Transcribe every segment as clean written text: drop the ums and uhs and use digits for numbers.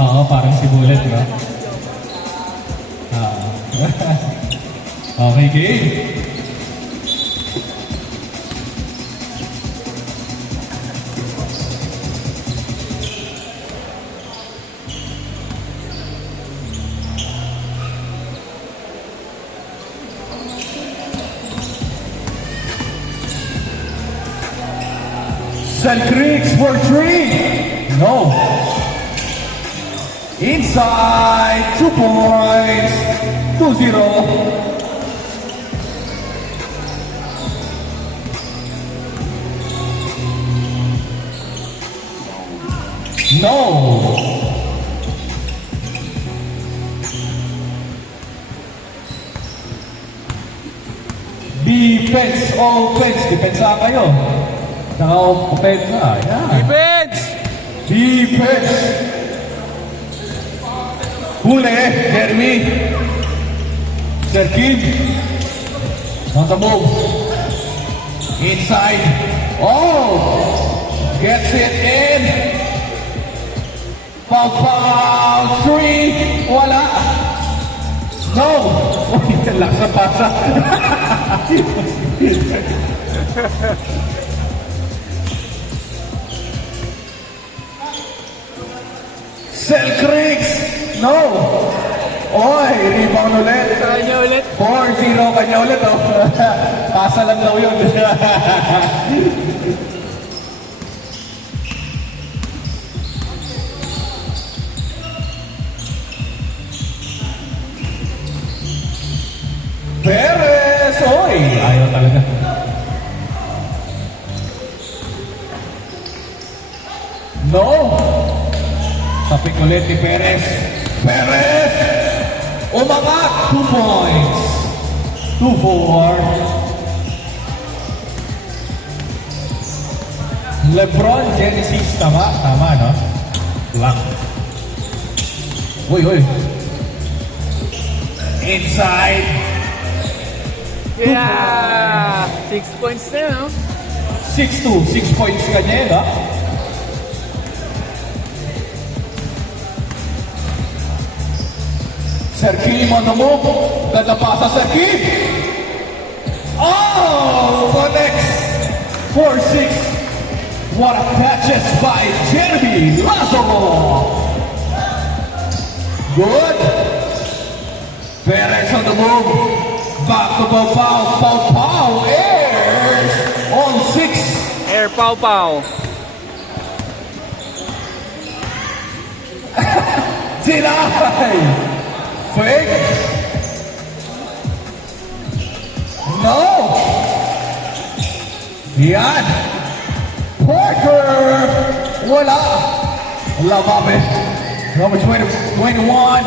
Oo, parang sibulat, di ba? Ah. Okay, game. St. Creeks for 3. No. Inside, 2 points. 2-0. No. Defense, offense. Depensa kayo. Naka-offense na. Yan. Defense! Defense. Huli, Jeremy. Sir Kid. On the move. Inside. Oh! Gets it in. Foul, 3. Wala. No. Uy, lakas na pasa. St. Creeks. No. Oy, rebound ulit. Kanya ulit. 4-0 kanya ulit, oh. Pasa lang daw yun. Perez! Oy! Ayaw talaga. No! Tapik ulit ni Perez. Perez! Umangat! 2 points. 2-4. Lebron Genesis. Tama? Tama, no? Black. Uy, uy. Inside. Yeah! 6 points na, no? 6-2. 6 points kanya yun, ha? Sir Kim on the move. Ganda pasa, Sir Kim. Oh! Connects. 4-6. What a catches by Jeremy Lazaro. Good. Perez on the move. Back to Pau. Pau airs on 6. Air Pau Pau. Deny. Fake. No. Yan. Parker. Wala. Lamame. Number 20, 21.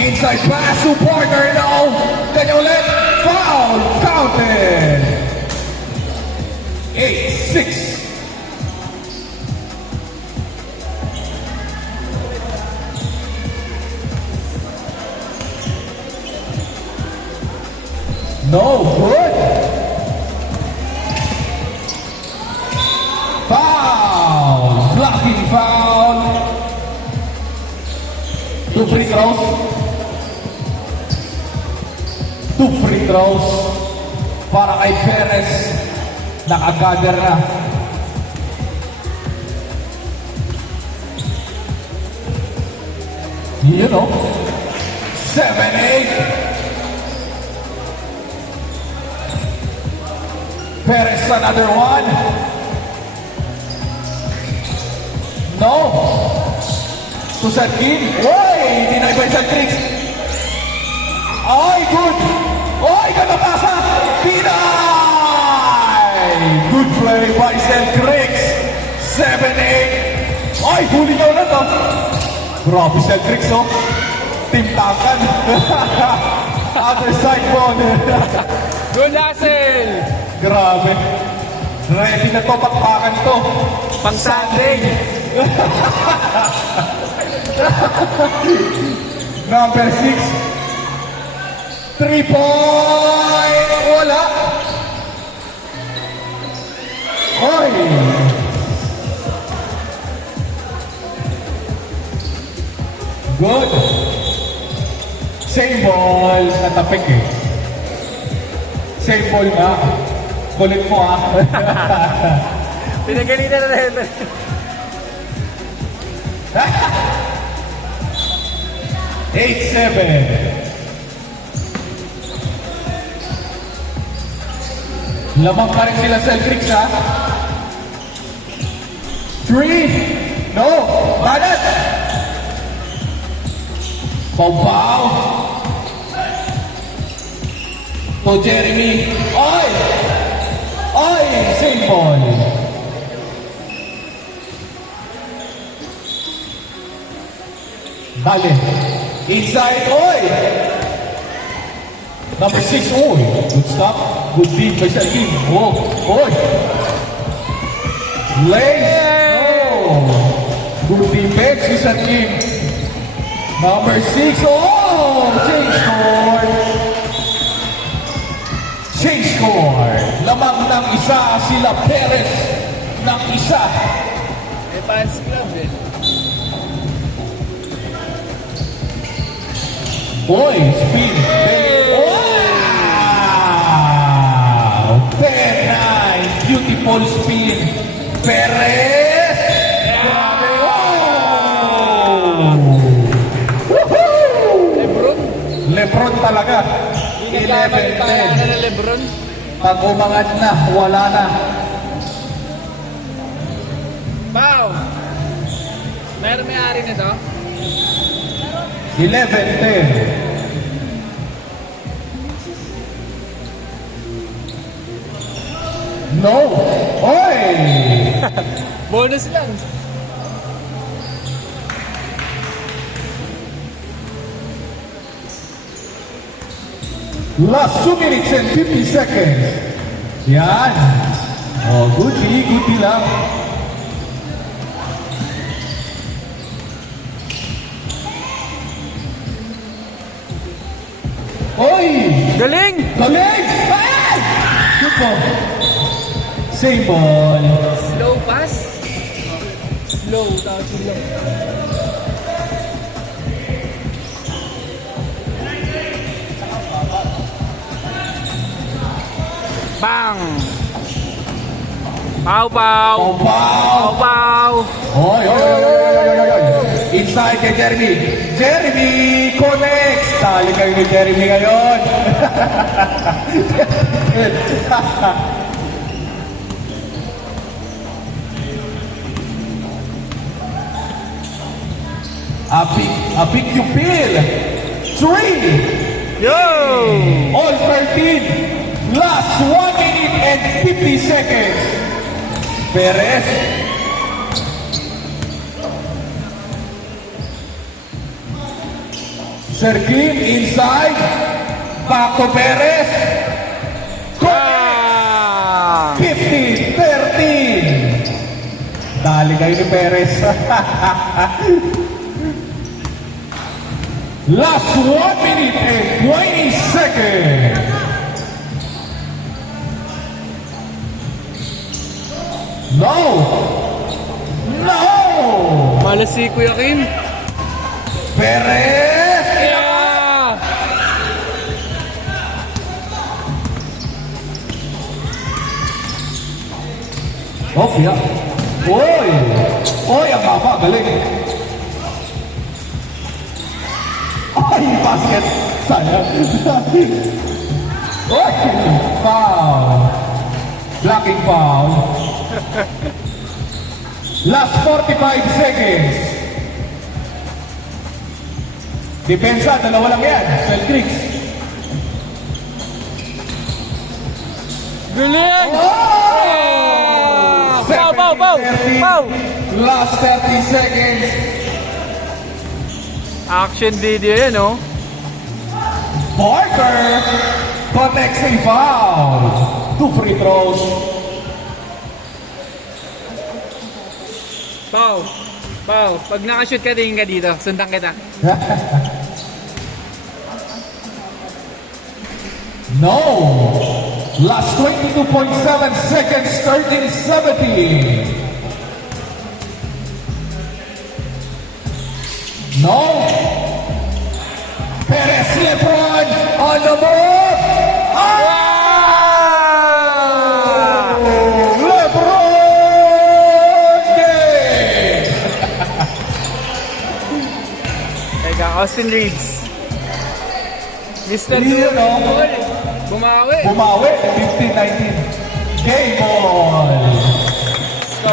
Inside pass to Parker. No. Kanya ulit. Foul. Counted. 8-6. No good. Foul. Blocking foul. 2 free throws. 2 free throws. Para kay Perez. Nakagather na. You know. 7-8. Perez, another one. No. To Sarkin. Oy! Deny by Sarkin. Ay, good. Oy, ganda pasa. Deny! Good play by Sarkin. 7-8. Ay, huli niya ulit, oh. Grabe Sarkin, oh. Timtakan. Other side ball. Good hustle! Grabe. Ready na to, pakpakan to. Pang Sunday. Number 6. 3 point. Wala. Oy. Good. Same ball. Natapik eh. Same ball nga. Kulit mo ah. Pinagalitan na rin. 8-7. Lamang pa rin sila Celtics ha. 3. No. Banat. Pau-pau. To Jeremy. Oy! Oy! Same ball. Bale. Inside. Oy! Number 6. Oy! Good stop. Good feed by Salim. Oh! Oy! Lace. No! Good defense si Salim. Number 6. Oh! Change score. Change score. Lamang ng isa sila Perez ng isa. May fans club eh. Boy, spin. Wow! 10-9. Beautiful spin. Perez! Grabe! Oh! Woohoo! Lebron. Lebron talaga. Ginagawa yung pangalan 11-10. na Lebron. Pag umangat na, wala na. Pow! Meron may-ari nito? 11-10. No! Oy! Bonus lang. Last 2 minutes and 50 seconds. Yan. Oh, goodie lang. Oy! Galing! Galing! Ay! Shoot po. Same ball. Slow pass. Slow, tapos slow. Bang! Pow, pow! Oh, wow! Pow! Oy, oy, oy, oy, oy, oy, oy, oy. Inside kay Jeremy. Jeremy connects. Tali kayo ni Jeremy ngayon. Apik yung pil. 3. Yo! All 13. Last 1 minute and 50 seconds. Perez. Sergin inside. Back to Perez. Ah! 15-13. Dali kayo ni Perez. Last 1 minute and 20 seconds. No! No! Malas si Kuya Kim. Perez! Yeah! Oh, yeah. Oy! Oy, ang baba. Galing. Ay, basket. Sayang. Oy! Foul. Blocking foul. Last 45 seconds. Depensa, dalawa lang yan. Celtics. Galing! Oh! Pow, pow, pow! 30. Pow! Last 30 seconds. Action video yan, oh. Parker connects a foul. 2 free throws. Pow! Pow! Pag nakashoot ka, tingin ka dito. Sundan kita. No. Last 22.7 seconds, 13-17. No. LeBron on the move! LeBron James! Teka, Austin Reeves. Mr. Yun, no? Bumawi. Bumawi, 15-19. Game ball!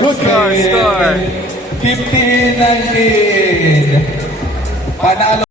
Good Score. game! 15-19. Panalo